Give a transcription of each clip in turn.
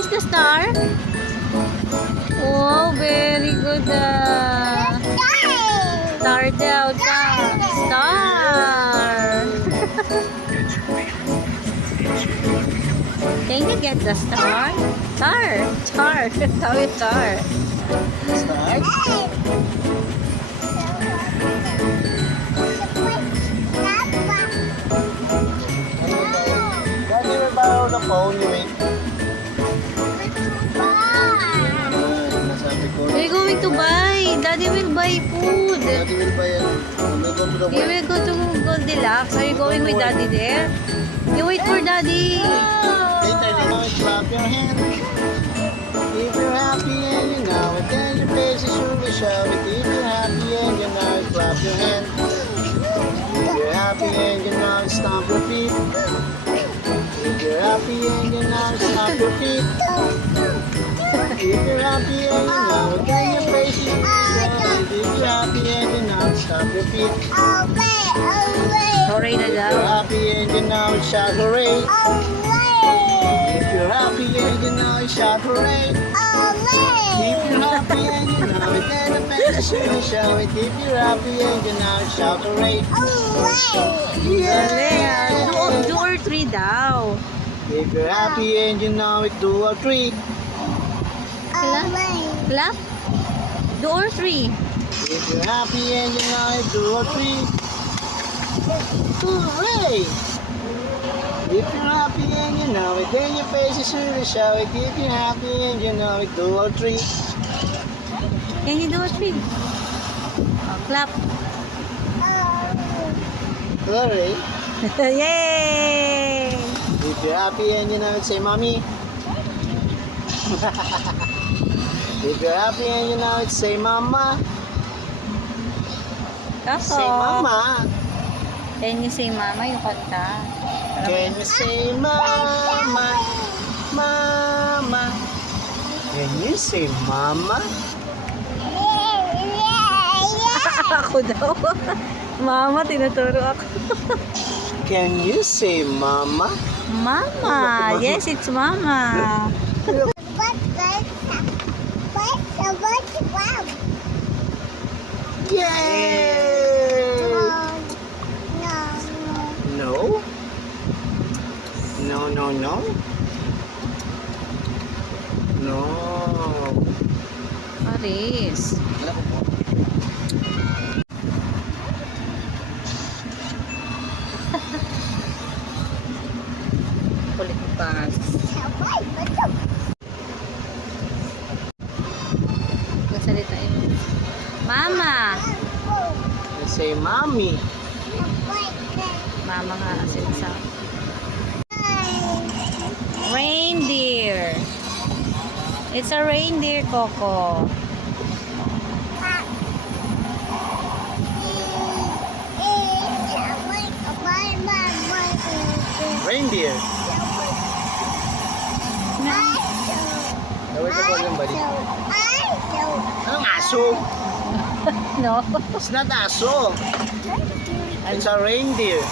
is the star? Oh, very good. Star daw. Star. Can you get the star? Star. Tawag star. Start. Daddy will borrow the phone, you wait. Nasabi ko. We're going to buy. Daddy will buy food. Daddy will buy it. We'll go to the You will go to Goldilocks. Are you going with Daddy there? You wait for Daddy. Later, now clap your hand. If you're happy and you know it, then your face is surely show it. If you're happy and you know it, clap your hand. If you're happy and you know it, stomp your feet. If you're happy and you know it, stomp your feet. If you're happy and you know it, then your face is surely show it. If you're happy and you know it, stomp your feet. Hooray na If daw. you're happy and you know it, shout hooray. If you're happy and you know it, shout hooray. If you're happy and you know it, then the face will show it. If you're happy and you know it, shout hooray. Galing. 2 or 3 daw. If you're happy and you know it, 2 or 3. Clap? 2 or 3? If you're happy and you know it, 2 or 3. Hooray! If you're happy and you know it, then your face is really show it. If you're happy and you know it, 2 or 3. Can you do a 3? Oh, clap. Hooray! Yay! If you're happy and you know it, say mommy. If you're happy and you know it, say mama. Kako. Say mama. Can you say mama yung kanta? Can you say mama? Mama. Can you say mama? Ako daw. Mama, tinuturo ako. Can you say mama? Mama. Yes, it's mama. Yay! No? No, no, no? No. Paris. Kulit mo pas. Magsalita yun. Mama. Say mommy. Mama nga sinasabi. Reindeer. It's a reindeer, Coco. Reindeer. Tawag ko yung bali. Anong aso? No. It's not aso. It's a reindeer.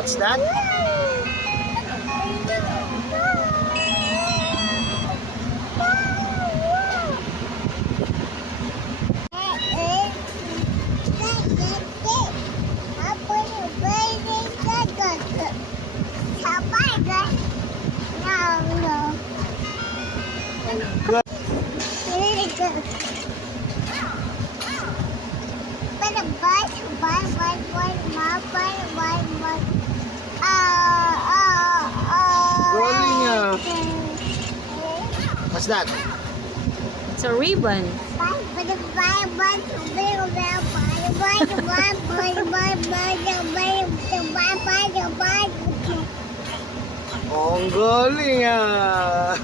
What's that? What's that? It's a ribbon. Oh, ang galing ah!